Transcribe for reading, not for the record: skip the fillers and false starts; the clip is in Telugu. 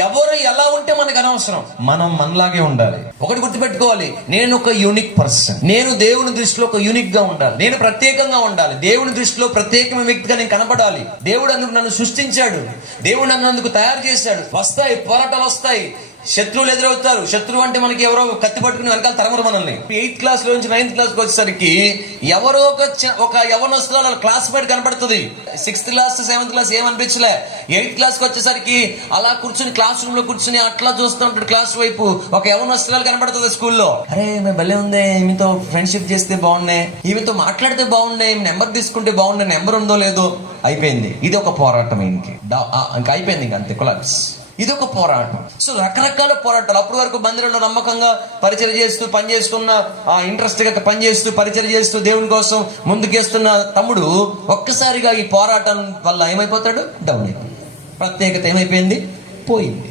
ఎవరు ఎలా ఉంటే మనకు అనవసరం, మనం మనలాగే ఉండాలి. ఒకటి గుర్తుపెట్టుకోవాలి, నేను ఒక యూనిక్ పర్సన్. నేను దేవుని దృష్టిలో ఒక యూనిక్ గా ఉండాలి. నేను ప్రత్యేకంగా ఉండాలి. దేవుని దృష్టిలో ప్రత్యేకమైన వ్యక్తిగా నేను కనపడాలి. దేవుడు అందుకు నన్ను సృష్టించాడు. దేవుడు నన్ను అందుకు తయారు చేశాడు. వస్తాయి పోరాటాలు, వస్తాయి, శత్రువులు ఎదురవుతారు. శత్రువు అంటే మనకి ఎవరో కత్తి పట్టుకుని వెనకాల తరమరు మనల్ని. 8th క్లాస్ లో నుంచి 9th క్లాస్ కి వచ్చేసరికి ఎవరో ఒక యవనస్తులు వాళ్ళ క్లాస్మేట్ కనపడుతుంది. 6th class 7th class ఏమనిపించలే. 8th class కి వచ్చేసరికి అలా కూర్చుని క్లాస్ రూమ్ లో కూర్చుని అట్లా చూస్తూ ఉంటాడు. క్లాస్ వైపు ఒక యవనస్తురాలు కనపడుతుంది స్కూల్లో. అరే ఈమె భలే ఉంది, ఈమెతో ఫ్రెండ్షిప్ చేస్తే బాగున్నాయి, ఈమెతో మాట్లాడితే బాగున్నాయి, నెంబర్ తీసుకుంటే బాగున్నాయి, నెంబర్ ఉందో లేదో. అయిపోయింది, ఇది ఒక పోరాటం. ఇంకా అయిపోయింది, ఇంకా అంతే, కొలాప్స్. ఇది ఒక పోరాటం. సో రకరకాల పోరాటాలు. అప్పటి వరకు మందిరంలో నమ్మకంగా పరిచయం చేస్తూ పనిచేస్తున్న, ఇంట్రెస్ట్ గా పనిచేస్తూ పరిచయం చేస్తూ దేవుని కోసం ముందుకేస్తున్న తమ్ముడు ఒక్కసారిగా ఈ పోరాటం వల్ల ఏమైపోతాడు? డౌన్ అయిపోయింది. ప్రత్యేకత ఏమైపోయింది? పోయింది.